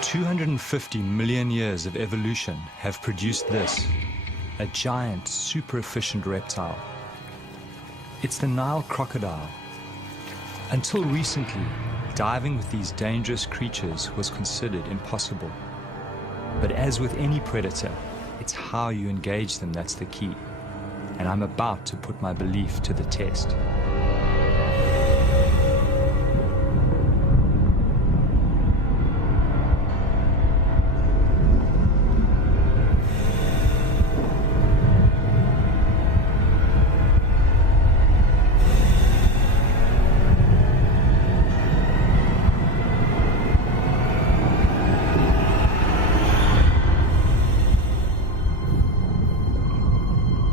"250 million years of evolution have produced this, a giant, super efficient reptile. It's the Nile crocodile. Until recently, diving with these dangerous creatures was considered impossible. But as with any predator, it's how you engage them that's the key. And I'm about to put my belief to the test.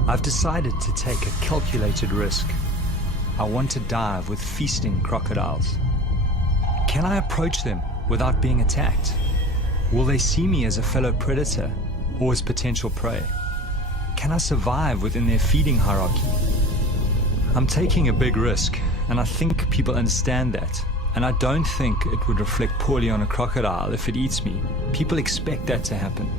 I've decided to take a calculated risk. I want to dive with feasting crocodiles. Can I approach them without being attacked? Will they see me as a fellow predator or as potential prey? Can I survive within their feeding hierarchy? I'm taking a big risk, and I think people understand that. And I don't think it would reflect poorly on a crocodile if it eats me. People expect that to happen.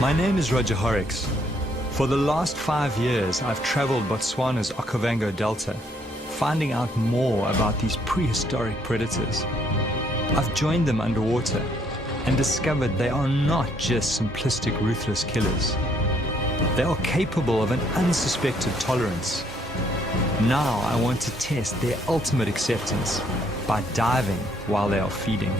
My name is ᴅᴏᴄᴜᴅɪʟᴇs. For the last 5 years, I've traveled Botswana's Okavango Delta, finding out more about these prehistoric predators. I've joined them underwater and discovered they are not just simplistic, ruthless killers. They are capable of an unsuspected tolerance. Now I want to test their ultimate acceptance by diving while they are feeding.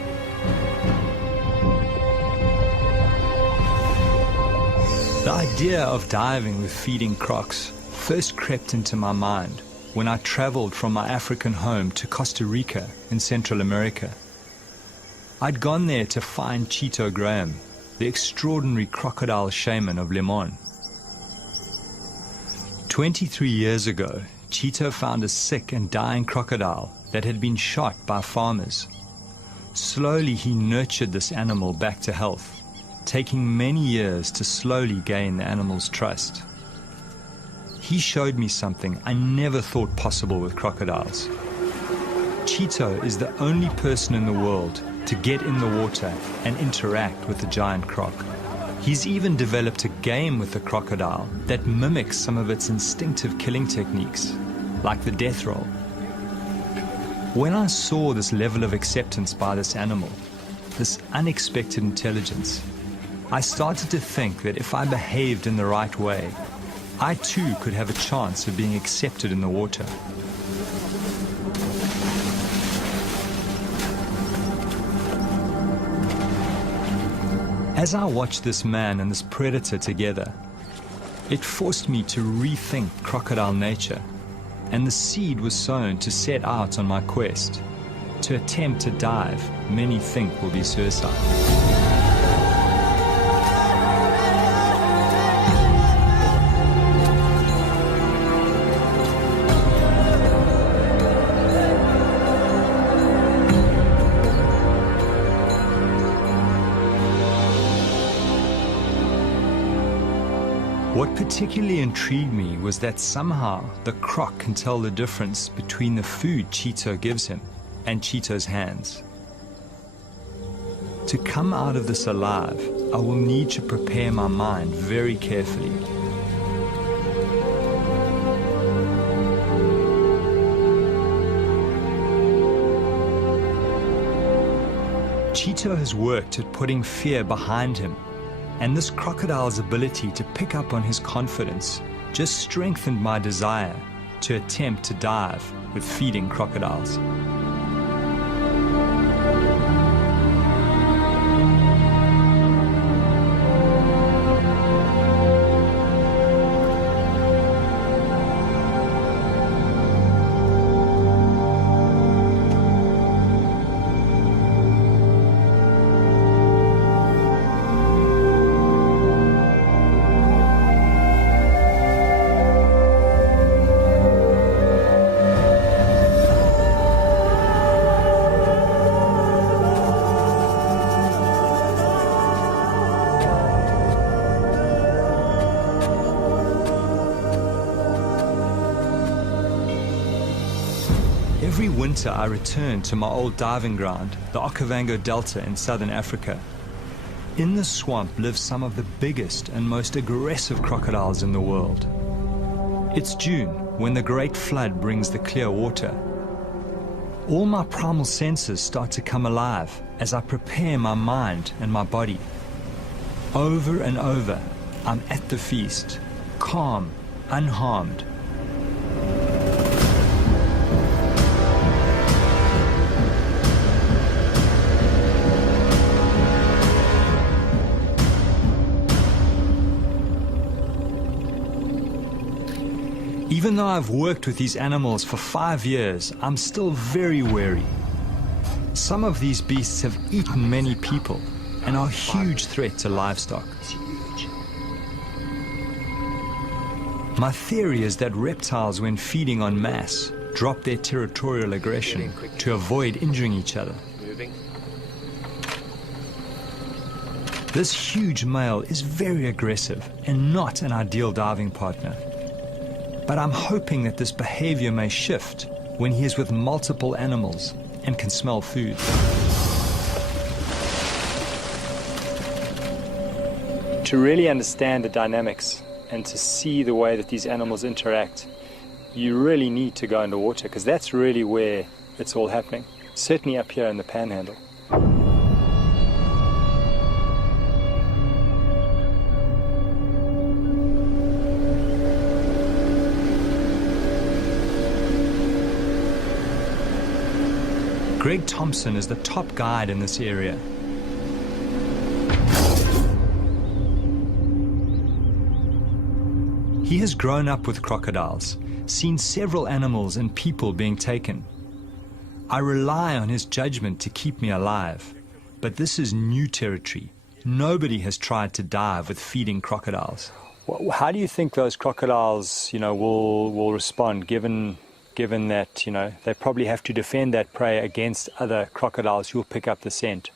The idea of diving with feeding crocs first crept into my mind when I traveled from my African home to Costa Rica in Central America. I'd gone there to find Cheeto Graham, the extraordinary crocodile shaman of Limón. 23 years ago, Cheeto found a sick and dying crocodile that had been shot by farmers. Slowly he nurtured this animal back to health, taking many years to slowly gain the animal's trust. He showed me something I never thought possible with crocodiles. Cheeto is the only person in the world to get in the water and interact with the giant croc. He's even developed a game with the crocodile that mimics some of its instinctive killing techniques, like the death roll. When I saw this level of acceptance by this animal, this unexpected intelligence, I started to think that if I behaved in the right way, I too could have a chance of being accepted in the water. As I watched this man and this predator together, it forced me to rethink crocodile nature, and the seed was sown to set out on my quest. To attempt to dive, many think will be suicide. What particularly intrigued me was that somehow the croc can tell the difference between the food Cheeto gives him and Cheeto's hands. To come out of this alive, I will need to prepare my mind very carefully. Cheeto has worked at putting fear behind him, and this crocodile's ability to pick up on his confidence just strengthened my desire to attempt to dive with feeding crocodiles. Every winter I return to my old diving ground, the Okavango Delta in southern Africa. In the swamp live some of the biggest and most aggressive crocodiles in the world. It's June, when the great flood brings the clear water. All my primal senses start to come alive as I prepare my mind and my body. Over and over, I'm at the feast, calm, unharmed. Even though I've worked with these animals for 5 years, I'm still very wary. Some of these beasts have eaten many people and are a huge threat to livestock. My theory is that reptiles, when feeding en masse, drop their territorial aggression to avoid injuring each other. This huge male is very aggressive and not an ideal diving partner. But I'm hoping that this behavior may shift when he is with multiple animals and can smell food. To really understand the dynamics and to see the way that these animals interact, you really need to go underwater, because that's really where it's all happening, certainly up here in the Panhandle. Greg Thompson is the top guide in this area. He has grown up with crocodiles, seen several animals and people being taken. I rely on his judgment to keep me alive, but this is new territory. Nobody has tried to dive with feeding crocodiles. How do you think those crocodiles, will respond, given that, they probably have to defend that prey against other crocodiles who'll pick up the scent?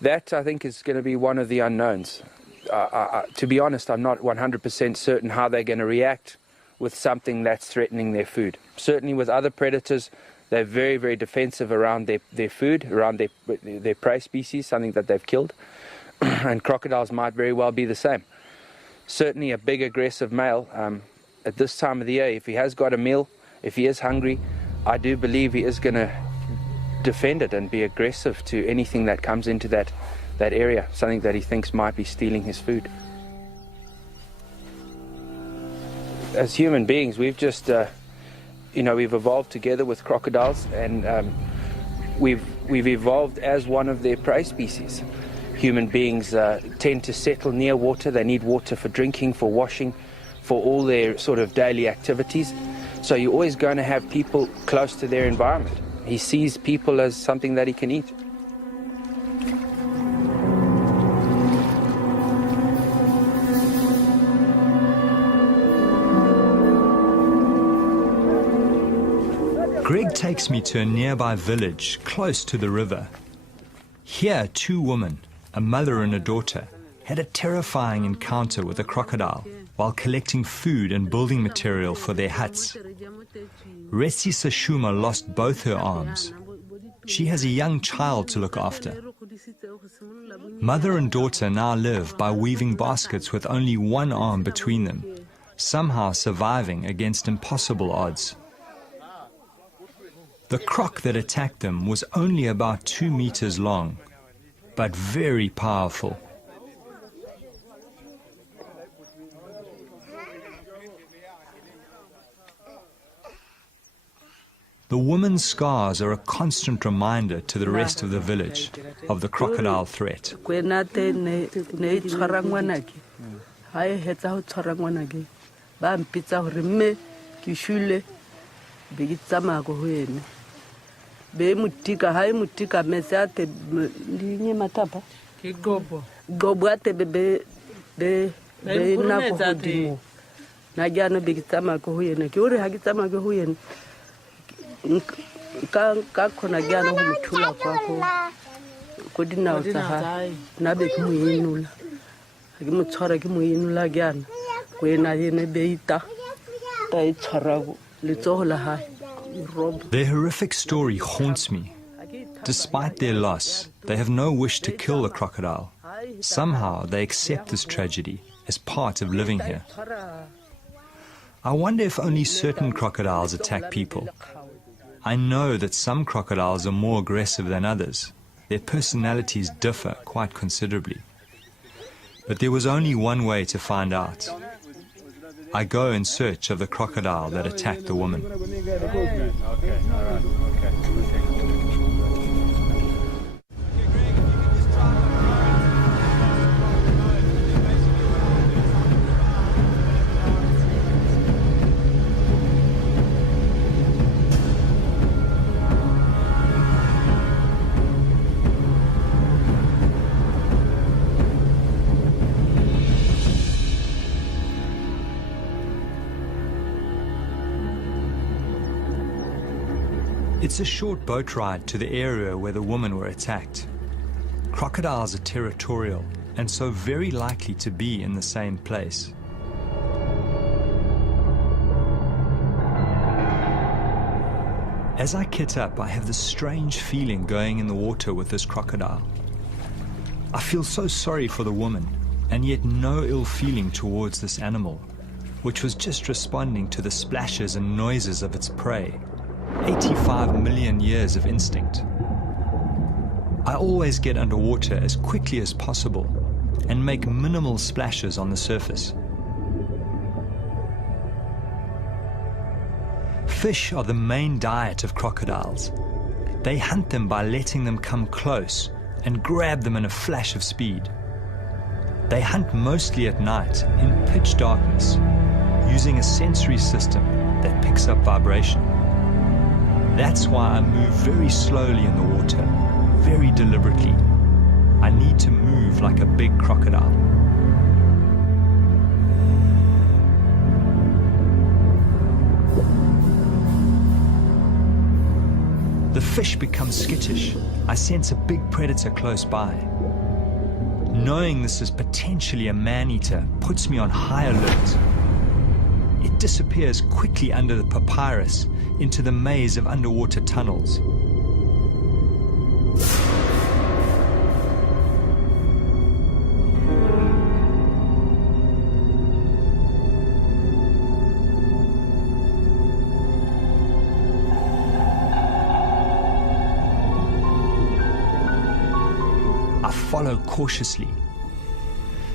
That, I think, is going to be one of the unknowns. To be honest, I'm not 100% certain how they're going to react with something that's threatening their food. Certainly with other predators, they're very, very defensive around their food, around their prey species, something that they've killed. And crocodiles might very well be the same. Certainly a big aggressive male, at this time of the year, if he has got a meal, if he is hungry, I do believe he is going to defend it and be aggressive to anything that comes into that area, something that he thinks might be stealing his food. As human beings, we've just, we've evolved together with crocodiles, and we've evolved as one of their prey species. Human beings tend to settle near water. They need water for drinking, for washing, for all their sort of daily activities. So you're always going to have people close to their environment. He sees people as something that he can eat. Greg takes me to a nearby village close to the river. Here, two women, a mother and a daughter, had a terrifying encounter with a crocodile while collecting food and building material for their huts. ᴄrᴏᴄᴜᴅᴜ lost both her arms. She has a young child to look after. Mother and daughter now live by weaving baskets with only one arm between them, somehow surviving against impossible odds. The croc that attacked them was only about 2 meters long, but very powerful. The woman's scars are a constant reminder to the rest of the village of the crocodile threat. Their horrific story haunts me. Despite their loss, they have no wish to kill the crocodile. Somehow they accept this tragedy as part of living here. I wonder if only certain crocodiles attack people. I know that some crocodiles are more aggressive than others. Their personalities differ quite considerably. But there was only one way to find out. I go in search of the crocodile that attacked the woman. It's a short boat ride to the area where the women were attacked. Crocodiles are territorial and so very likely to be in the same place. As I kit up, I have this strange feeling going in the water with this crocodile. I feel so sorry for the woman, and yet no ill feeling towards this animal, which was just responding to the splashes and noises of its prey. 85 million years of instinct. I always get underwater as quickly as possible and make minimal splashes on the surface. Fish are the main diet of crocodiles. They hunt them by letting them come close and grab them in a flash of speed. They hunt mostly at night in pitch darkness, using a sensory system that picks up vibration. That's why I move very slowly in the water, very deliberately. I need to move like a big crocodile. The fish become skittish. I sense a big predator close by. Knowing this is potentially a man-eater puts me on high alert. It disappears quickly under the papyrus into the maze of underwater tunnels. I follow cautiously.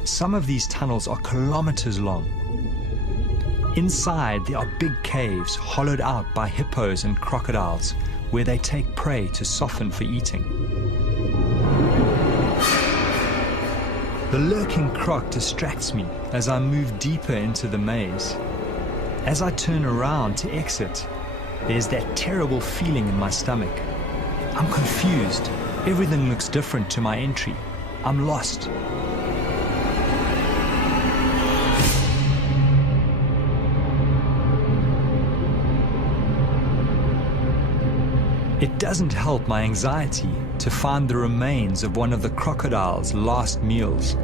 Some of these tunnels are kilometers long. Inside, there are big caves hollowed out by hippos and crocodiles where they take prey to soften for eating. The lurking croc distracts me as I move deeper into the maze. As I turn around to exit, there's that terrible feeling in my stomach. I'm confused. Everything looks different to my entry. I'm lost. It doesn't help my anxiety to find the remains of one of the crocodile's last meals.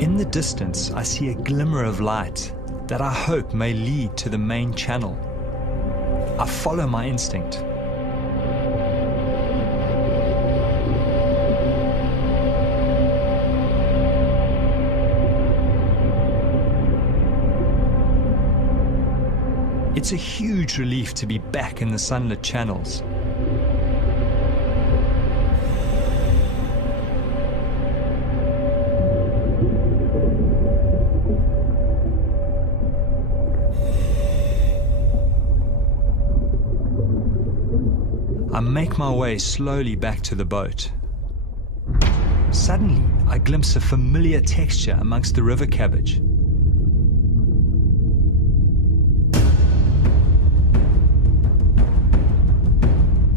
In the distance, I see a glimmer of light that I hope may lead to the main channel. I follow my instinct. It's a huge relief to be back in the sunlit channels. I make my way slowly back to the boat. Suddenly, I glimpse a familiar texture amongst the river cabbage.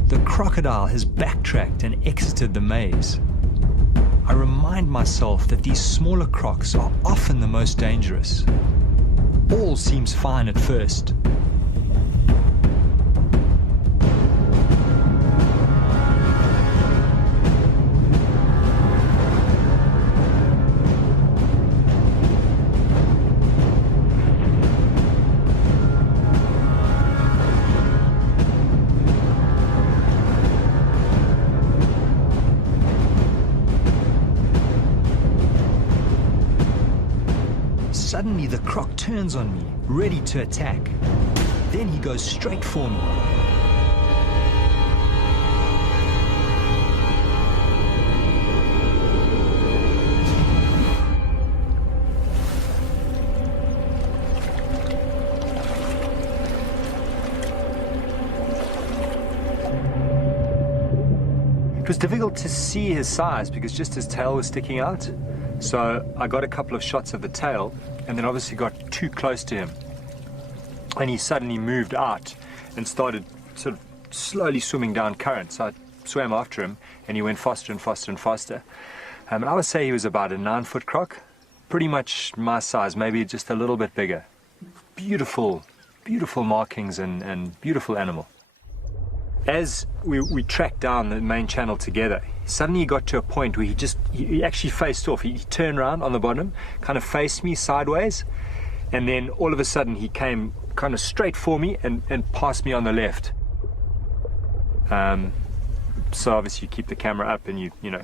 The crocodile has backtracked and exited the maze. I remind myself that these smaller crocs are often the most dangerous. All seems fine at first. Suddenly the croc turns on me, ready to attack. Then he goes straight for me. It was difficult to see his size because just his tail was sticking out. So I got a couple of shots of the tail and then obviously got too close to him. And he suddenly moved out and started sort of slowly swimming down current. So I swam after him and he went faster and faster and faster. And I would say he was about a 9-foot croc, pretty much my size, maybe just a little bit bigger. Beautiful, beautiful markings and beautiful animal. As we tracked down the main channel together, suddenly he got to a point where he actually faced off. He turned around on the bottom, kind of faced me sideways, and then all of a sudden he came kind of straight for me and passed me on the left. So obviously you keep the camera up and you know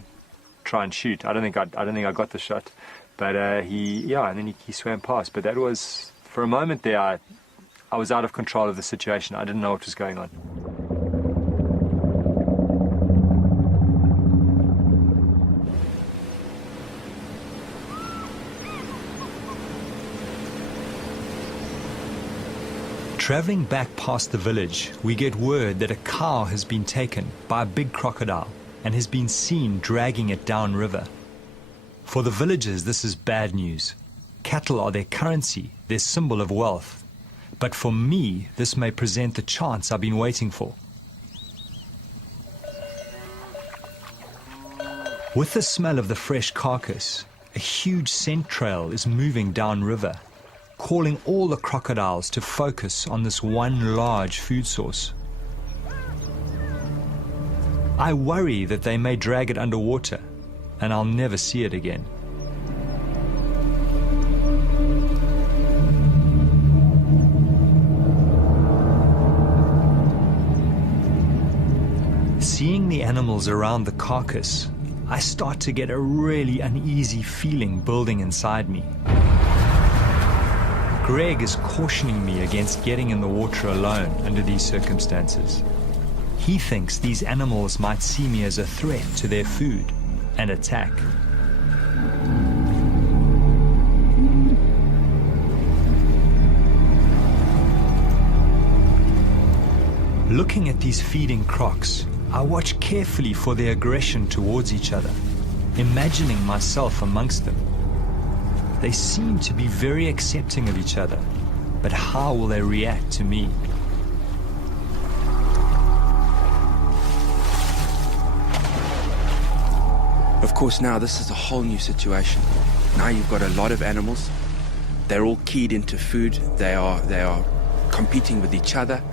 try and shoot. I don't think I got the shot, but and then he swam past. But that was, for a moment there, I was out of control of the situation. I didn't know what was going on. Traveling back past the village, we get word that a cow has been taken by a big crocodile and has been seen dragging it downriver. For the villagers, this is bad news. Cattle are their currency, their symbol of wealth. But for me, this may present the chance I've been waiting for. With the smell of the fresh carcass, a huge scent trail is moving downriver, calling all the crocodiles to focus on this one large food source. I worry that they may drag it underwater, and I'll never see it again. Seeing the animals around the carcass, I start to get a really uneasy feeling building inside me. Greg is cautioning me against getting in the water alone under these circumstances. He thinks these animals might see me as a threat to their food and attack. Looking at these feeding crocs, I watch carefully for their aggression towards each other, imagining myself amongst them. They seem to be very accepting of each other, but how will they react to me? Of course, now this is a whole new situation. Now you've got a lot of animals. They're all keyed into food. They are competing with each other.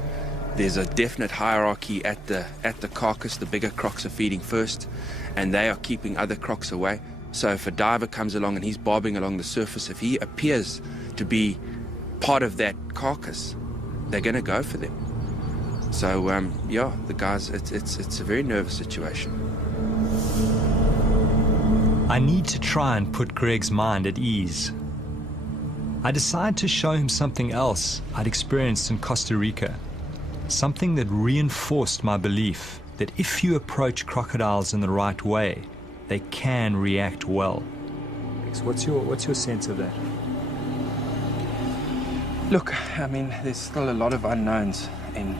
There's a definite hierarchy at the carcass. The bigger crocs are feeding first, and they are keeping other crocs away. So if a diver comes along and he's bobbing along the surface, if he appears to be part of that carcass, they're going to go for them. So the guys, it's a very nervous situation. I need to try and put Greg's mind at ease. I decide to show him something else I'd experienced in Costa Rica, something that reinforced my belief that if you approach crocodiles in the right way, they can react well. What's your sense of that? Look, I mean, there's still a lot of unknowns in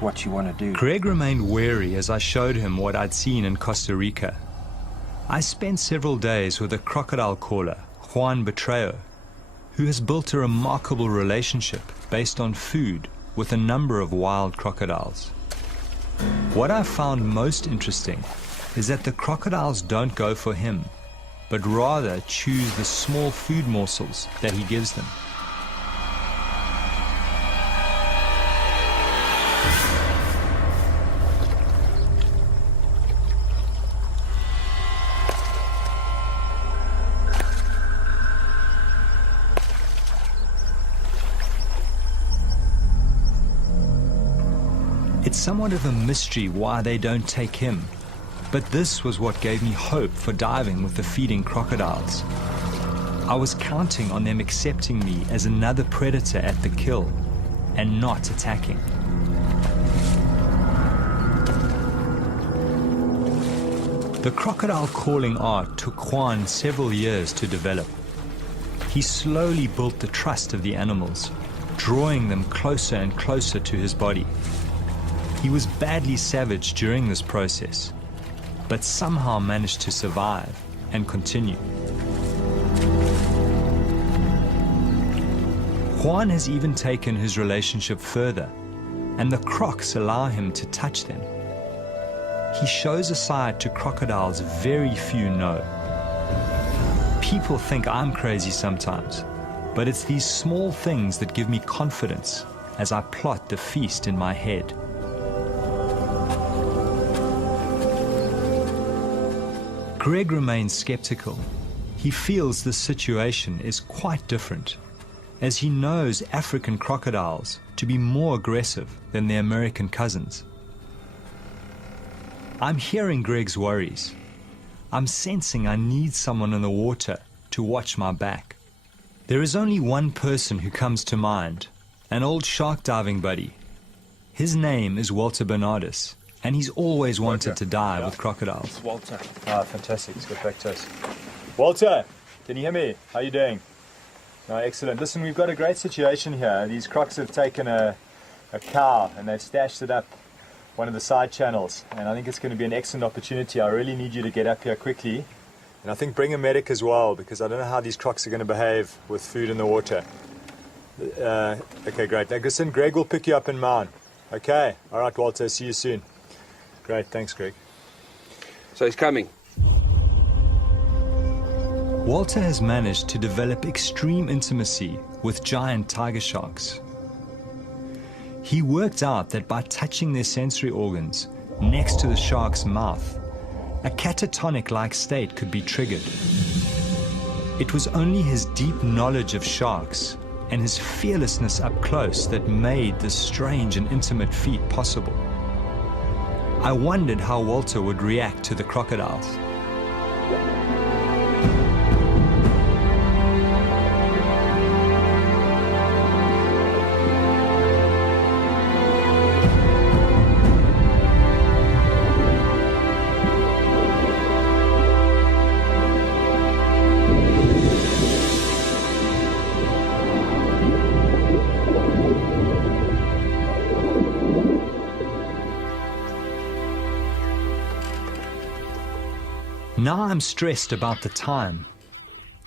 what you want to do. Greg remained wary as I showed him what I'd seen in Costa Rica. I spent several days with a crocodile caller, ᴅᴇᴅᴜ, who has built a remarkable relationship based on food with a number of wild crocodiles. What I found most interesting is that the crocodiles don't go for him, but rather choose the small food morsels that he gives them. It's somewhat of a mystery why they don't take him, but this was what gave me hope for diving with the feeding crocodiles. I was counting on them accepting me as another predator at the kill and not attacking. The crocodile calling art took Juan several years to develop. He slowly built the trust of the animals, drawing them closer and closer to his body. He was badly savage during this process, but somehow managed to survive and continue. Juan has even taken his relationship further, and the crocs allow him to touch them. He shows a side to crocodiles very few know. People think I'm crazy sometimes, but it's these small things that give me confidence as I plot the feast in my head. Greg remains skeptical. He feels the situation is quite different, as he knows African crocodiles to be more aggressive than their American cousins. I'm hearing Greg's worries. I'm sensing I need someone in the water to watch my back. There is only one person who comes to mind, an old shark diving buddy. His name is Walter Bernardus, and he's always wanted to dive with crocodiles. It's Walter. Ah, fantastic. Let's get back to us. Walter, can you hear me? How are you doing? No, excellent. Listen, we've got a great situation here. These crocs have taken a cow and they've stashed it up one of the side channels, and I think it's going to be an excellent opportunity. I really need you to get up here quickly, and I think bring a medic as well, because I don't know how these crocs are going to behave with food in the water. Okay, great. Now, listen, Greg will pick you up in mine. Okay. All right, Walter. See you soon. Great. Thanks, Greg. So he's coming. Walter has managed to develop extreme intimacy with giant tiger sharks. He worked out that by touching their sensory organs next to the shark's mouth, a catatonic-like state could be triggered. It was only his deep knowledge of sharks and his fearlessness up close that made this strange and intimate feat possible. I wondered how Walter would react to the crocodiles. Now I'm stressed about the time.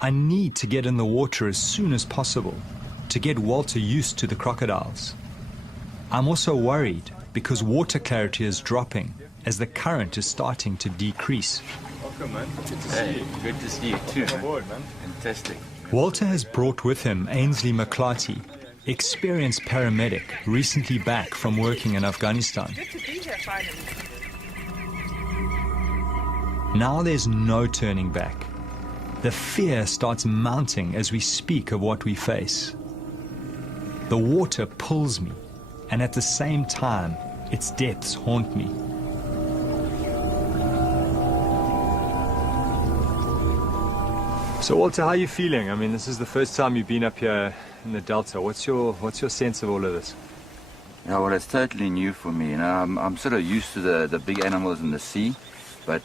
I need to get in the water as soon as possible to get Walter used to the crocodiles. I'm also worried because water clarity is dropping as the current is starting to decrease. Welcome, man. Good to see you. Good to see you too. Welcome aboard, man. Fantastic. Walter has brought with him Ainsley McClarty, experienced paramedic recently back from working in Afghanistan. Good to be here finally. Now there's no turning back. The fear starts mounting as we speak of what we face. The water pulls me, and at the same time, its depths haunt me. So Walter, how are you feeling? I mean, this is the first time you've been up here in the Delta. What's your sense of all of this? Yeah, well, it's totally new for me. You know, I'm sort of used to the big animals in the sea, but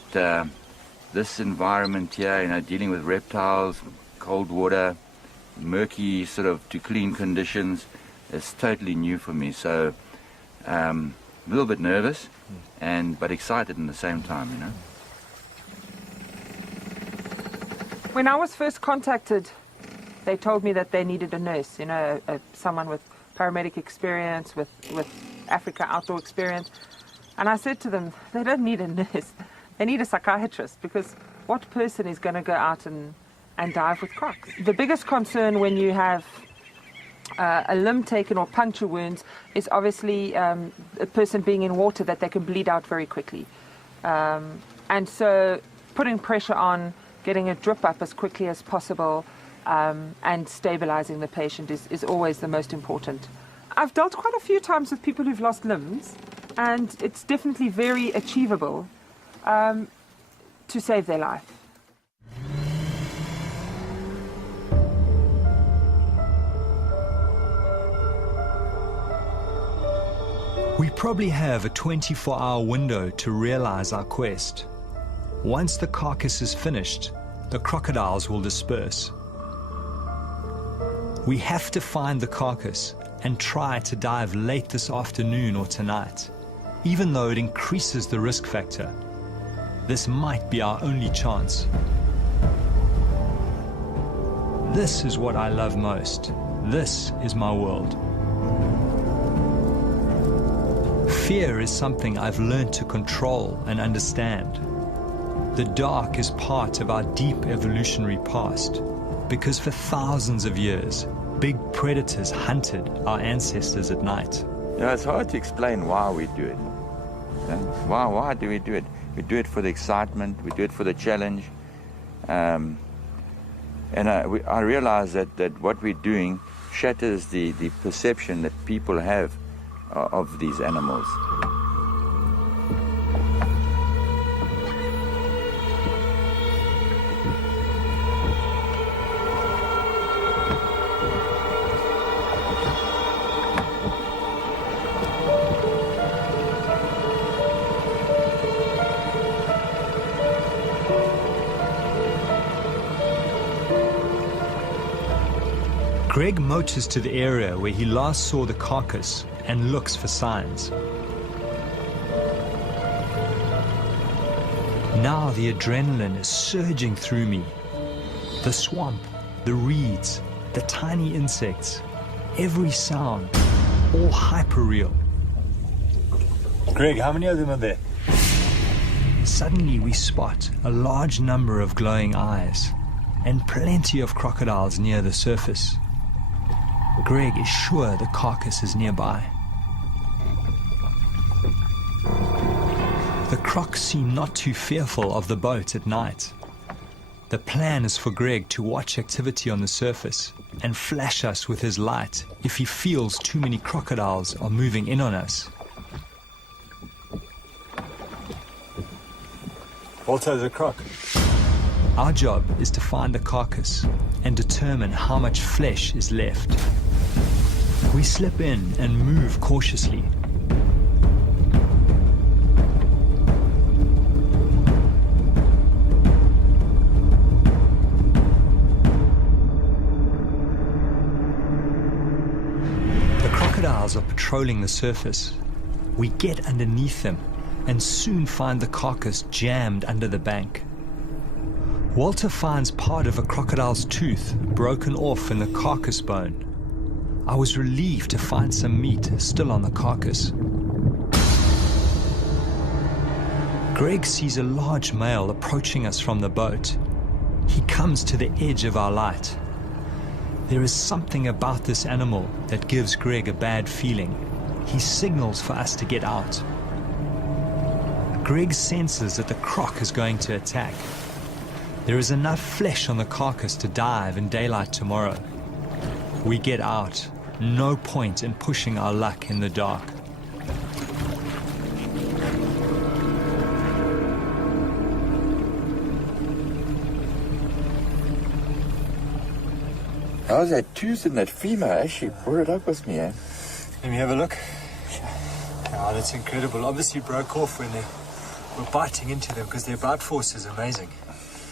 this environment here, you know, dealing with reptiles, cold water, murky sort of to clean conditions, is totally new for me. So a little bit nervous, but excited in the same time, you know. When I was first contacted, they told me that they needed a nurse, you know, someone with paramedic experience, with Africa outdoor experience. And I said to them, they don't need a nurse. They need a psychiatrist, because what person is going to go out and dive with crocs? The biggest concern when you have a limb taken or puncture wounds is obviously a person being in water, that they can bleed out very quickly. And so putting pressure on, getting a drip up as quickly as possible, and stabilizing the patient is always the most important. I've dealt quite a few times with people who've lost limbs, and it's definitely very achievable to save their life. We probably have a 24-hour window to realize our quest. Once the carcass is finished, the crocodiles will disperse. We have to find the carcass and try to dive late this afternoon or tonight, even though it increases the risk factor. This might be our only chance. This is what I love most. This is my world. Fear is something I've learned to control and understand. The dark is part of our deep evolutionary past, because for thousands of years, big predators hunted our ancestors at night. You know, it's hard to explain why we do it. Why do we do it? We do it for the excitement, we do it for the challenge. And I realize that what we're doing shatters the perception that people have of these animals. Greg motors to the area where he last saw the carcass and looks for signs. Now the adrenaline is surging through me. The swamp, the reeds, the tiny insects, every sound, all hyper-real. Greg, how many of them are there? Suddenly we spot a large number of glowing eyes and plenty of crocodiles near the surface. Greg is sure the carcass is nearby. The crocs seem not too fearful of the boat at night. The plan is for Greg to watch activity on the surface and flash us with his light if he feels too many crocodiles are moving in on us. Walter, there's a croc. Our job is to find the carcass and determine how much flesh is left. We slip in and move cautiously. The crocodiles are patrolling the surface. We get underneath them and soon find the carcass jammed under the bank. Walter finds part of a crocodile's tooth broken off in the carcass bone. I was relieved to find some meat still on the carcass. Greg sees a large male approaching us from the boat. He comes to the edge of our light. There is something about this animal that gives Greg a bad feeling. He signals for us to get out. Greg senses that the croc is going to attack. There is enough flesh on the carcass to dive in daylight tomorrow. We get out. No point in pushing our luck in the dark. How's that tooth in that femur? Actually brought it up with me, eh? Let me have a look. Oh, that's incredible. Obviously broke off when they were biting into them, because their bite force is amazing.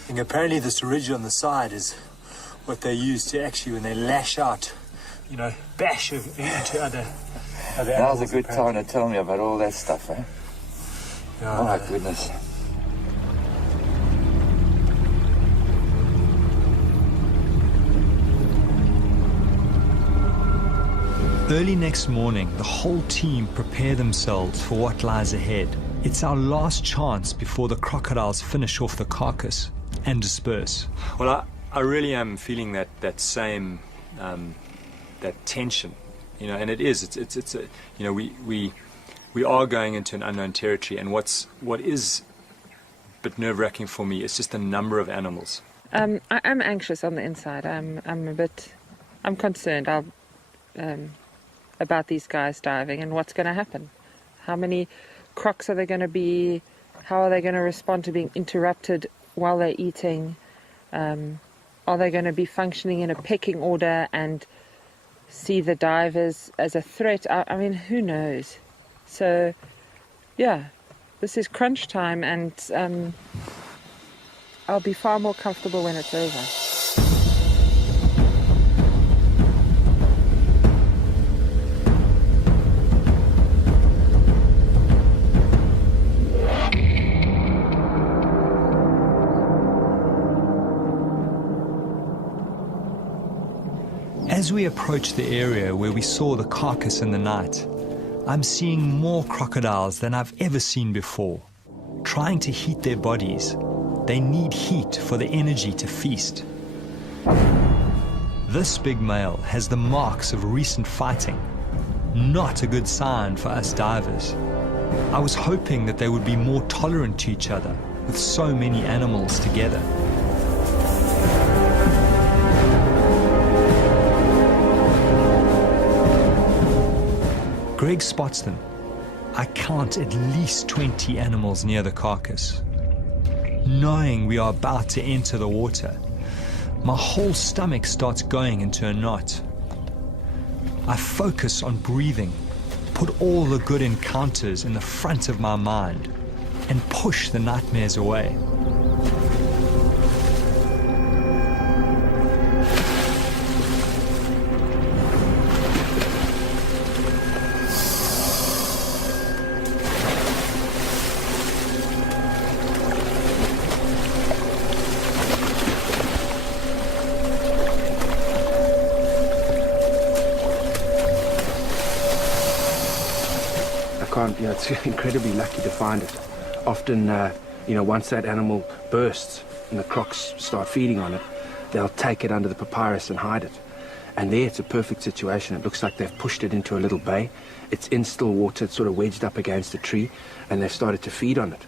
And apparently this ridge on the side is what they use to actually, when they lash out, you know, bash into other animals. Now's a good time to tell me about all that stuff, eh? Yeah, oh my goodness. Early next morning, the whole team prepare themselves for what lies ahead. It's our last chance before the crocodiles finish off the carcass and disperse. Well, I really am feeling that same that tension, and it's a, we are going into an unknown territory, and what is a bit nerve-wracking for me is just the number of animals. I'm anxious on the inside. I'm concerned about these guys diving and what's going to happen. How many crocs are there going to be? How are they going to respond to being interrupted while they're eating? Are they going to be functioning in a pecking order and see the divers as a threat? I mean, who knows? So, yeah, this is crunch time, and I'll be far more comfortable when it's over. As we approach the area where we saw the carcass in the night, I'm seeing more crocodiles than I've ever seen before. Trying to heat their bodies, they need heat for the energy to feast. This big male has the marks of recent fighting. Not a good sign for us divers. I was hoping that they would be more tolerant to each other with so many animals together. Greg spots them. I count at least 20 animals near the carcass. Knowing we are about to enter the water, my whole stomach starts going into a knot. I focus on breathing, put all the good encounters in the front of my mind, and push the nightmares away. It's incredibly lucky to find it. Often, once that animal bursts and the crocs start feeding on it, they'll take it under the papyrus and hide it. And there it's a perfect situation. It looks like they've pushed it into a little bay. It's in still water, it's sort of wedged up against a tree, and they've started to feed on it.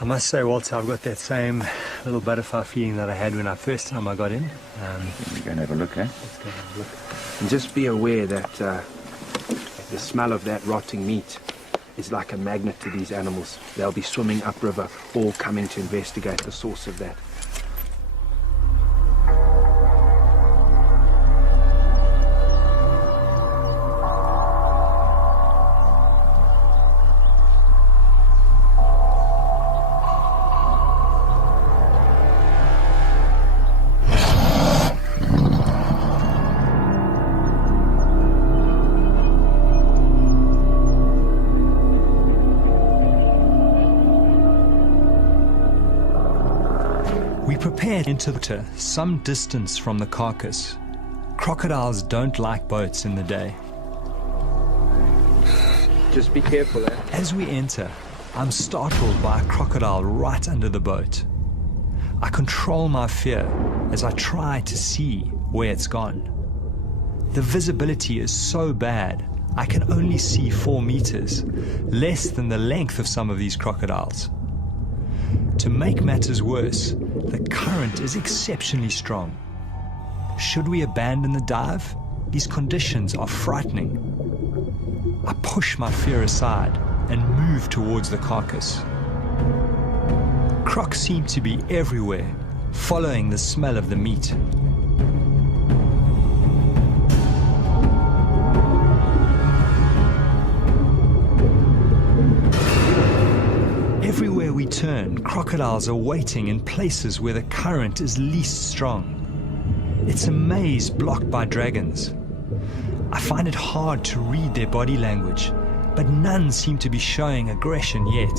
I must say, Walter, I've got that same little butterfly feeling that I had when first time I got in. We're going to have a look, eh? Let's go have a look. And just be aware that the smell of that rotting meat is like a magnet to these animals. They'll be swimming upriver, all coming to investigate the source of that. Prepared into the water some distance from the carcass. Crocodiles don't like boats in the day. Just be careful, eh? As we enter, I'm startled by a crocodile right under the boat. I control my fear as I try to see where it's gone. The visibility is so bad, I can only see 4 meters, less than the length of some of these crocodiles. To make matters worse, the current is exceptionally strong. Should we abandon the dive? These conditions are frightening. I push my fear aside and move towards the carcass. Crocs seem to be everywhere, following the smell of the meat. Everywhere we turn, crocodiles are waiting in places where the current is least strong. It's a maze blocked by dragons. I find it hard to read their body language, but none seem to be showing aggression yet.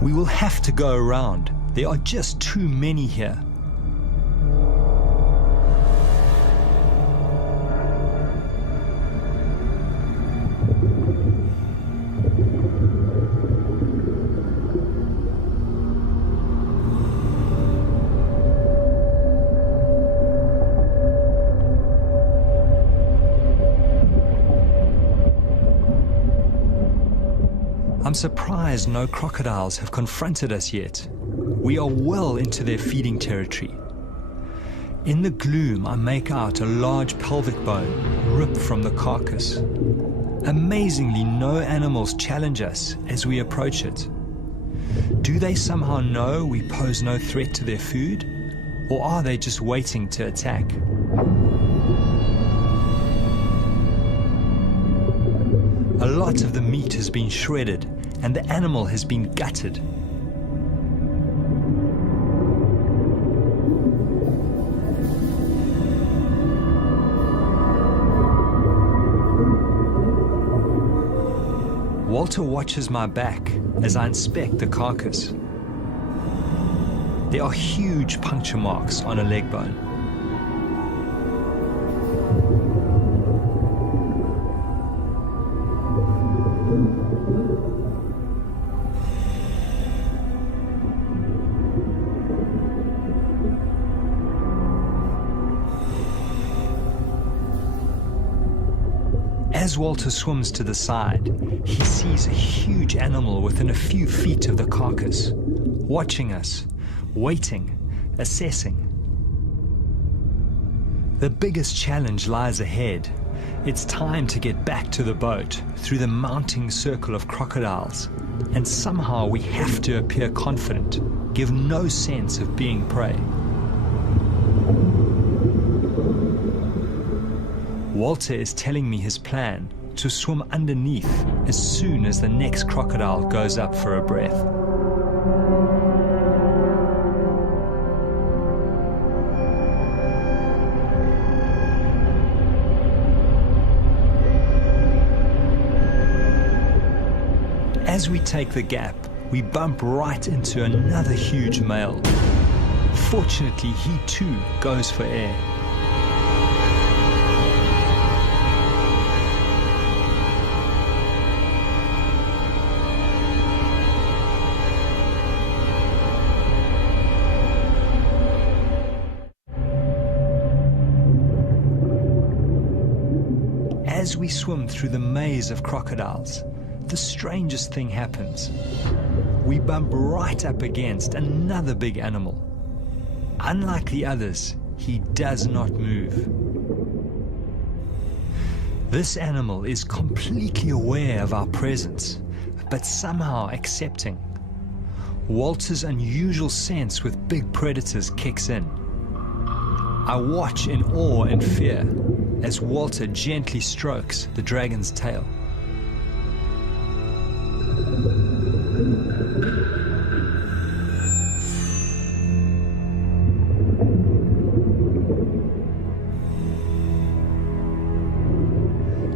We will have to go around. There are just too many here. I'm surprised no crocodiles have confronted us yet. We are well into their feeding territory. In the gloom, I make out a large pelvic bone ripped from the carcass. Amazingly, no animals challenge us as we approach it. Do they somehow know we pose no threat to their food? Or are they just waiting to attack? A lot of the meat has been shredded and the animal has been gutted. Walter watches my back as I inspect the carcass. There are huge puncture marks on a leg bone. As Walter swims to the side, he sees a huge animal within a few feet of the carcass, watching us, waiting, assessing. The biggest challenge lies ahead. It's time to get back to the boat through the mounting circle of crocodiles, and somehow we have to appear confident, give no sense of being prey. Walter is telling me his plan to swim underneath as soon as the next crocodile goes up for a breath. As we take the gap, we bump right into another huge male. Fortunately, he too goes for air. As we swim through the maze of crocodiles, the strangest thing happens. We bump right up against another big animal. Unlike the others, he does not move. This animal is completely aware of our presence, but somehow accepting. Walter's unusual sense with big predators kicks in. I watch in awe and fear as Walter gently strokes the dragon's tail.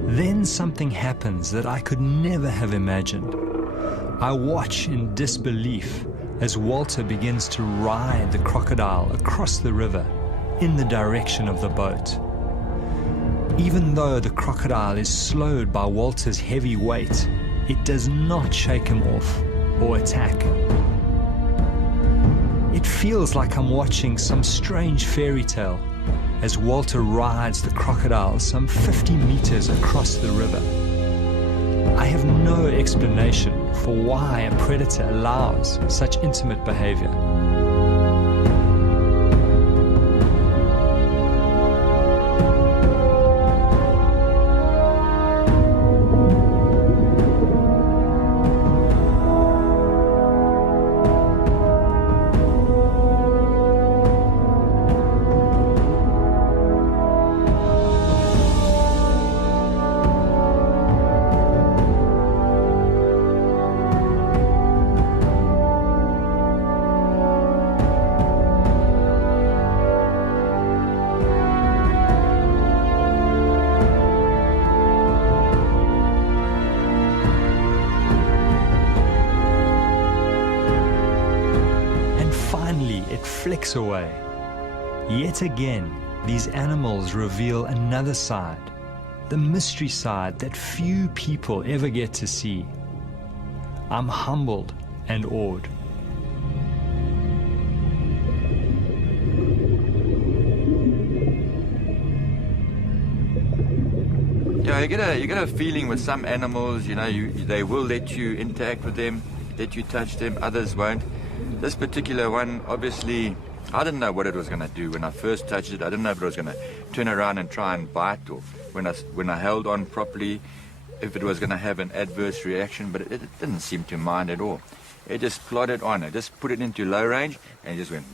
Then something happens that I could never have imagined. I watch in disbelief as Walter begins to ride the crocodile across the river in the direction of the boat. Even though the crocodile is slowed by Walter's heavy weight, it does not shake him off or attack. It feels like I'm watching some strange fairy tale as Walter rides the crocodile some 50 meters across the river. I have no explanation for why a predator allows such intimate behavior. flicks away. Yet again, these animals reveal another side, the mystery side that few people ever get to see. I'm humbled and awed. Yeah, you get a feeling with some animals, you know, they will let you interact with them, let you touch them, others won't. This particular one, obviously, I didn't know what it was going to do. When I first touched it, I didn't know if it was going to turn around and try and bite, or when I held on properly, if it was going to have an adverse reaction, but it didn't seem to mind at all. It just plodded on. I just put it into low range and it just went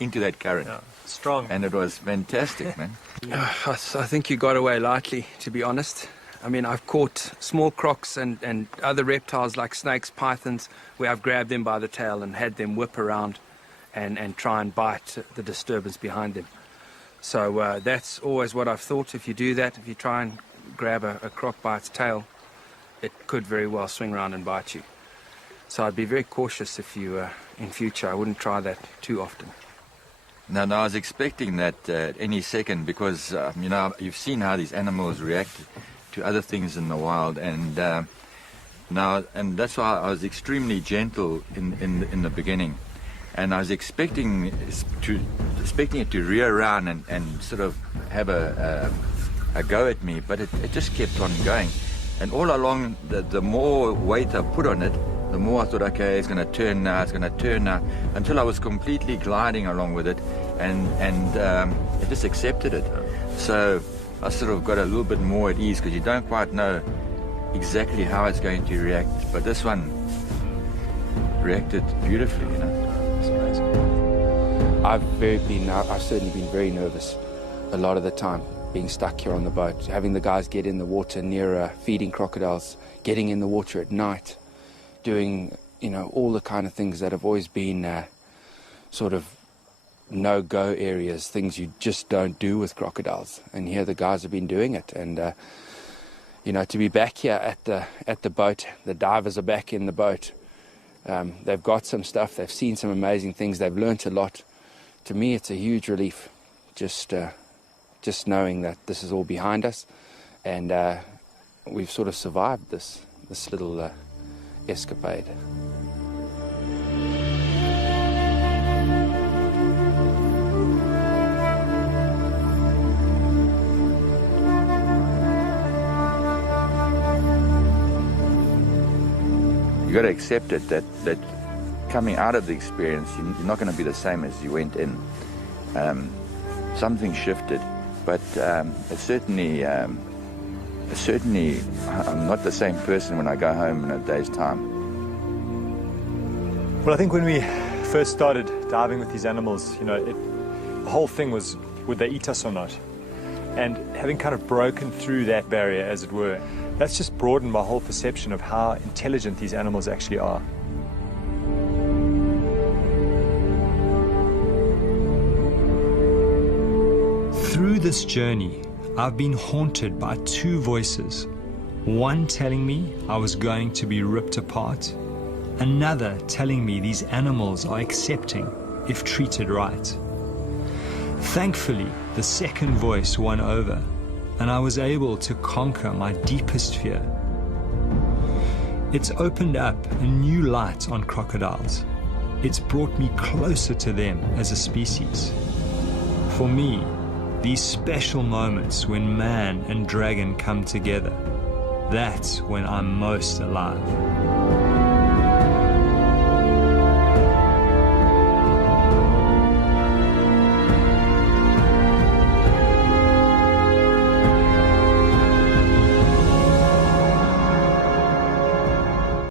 into that current. Yeah, strong. And it was fantastic, man. I think you got away lightly, to be honest. I mean, I've caught small crocs and other reptiles like snakes, pythons, where I've grabbed them by the tail and had them whip around and try and bite the disturbance behind them. So that's always what I've thought. If you do that, if you try and grab a croc by its tail, it could very well swing around and bite you. So I'd be very cautious if you, in future, I wouldn't try that too often. Now, I was expecting that any second because, you know, you've seen how these animals react to other things in the wild, and that's why I was extremely gentle in the beginning, and I was expecting it to rear around and sort of have a go at me, but it just kept on going, and all along the more weight I put on it, the more I thought, okay, it's going to turn now, until I was completely gliding along with it, and it just accepted it. So I sort of got a little bit more at ease because you don't quite know exactly how it's going to react. But this one reacted beautifully, you know. It's amazing. I've certainly been very nervous a lot of the time, being stuck here on the boat, having the guys get in the water near feeding crocodiles, getting in the water at night, doing, you know, all the kind of things that have always been sort of no-go areas, things you just don't do with crocodiles. And here the guys have been doing it. And, you know, to be back here at the boat, the divers are back in the boat. They've got some stuff. They've seen some amazing things. They've learnt a lot. To me, it's a huge relief, just knowing that this is all behind us, and we've sort of survived this little escapade. You got to accept it that coming out of the experience, you're not going to be the same as you went in. Something shifted, but it certainly I'm not the same person when I go home in a day's time. Well, I think when we first started diving with these animals, you know, the whole thing was, would they eat us or not? And having kind of broken through that barrier, as it were, that's just broadened my whole perception of how intelligent these animals actually are. Through this journey, I've been haunted by two voices. One telling me I was going to be ripped apart, another telling me these animals are accepting if treated right. Thankfully, the second voice won over, and I was able to conquer my deepest fear. It's opened up a new light on crocodiles. It's brought me closer to them as a species. For me, these special moments when man and dragon come together, that's when I'm most alive.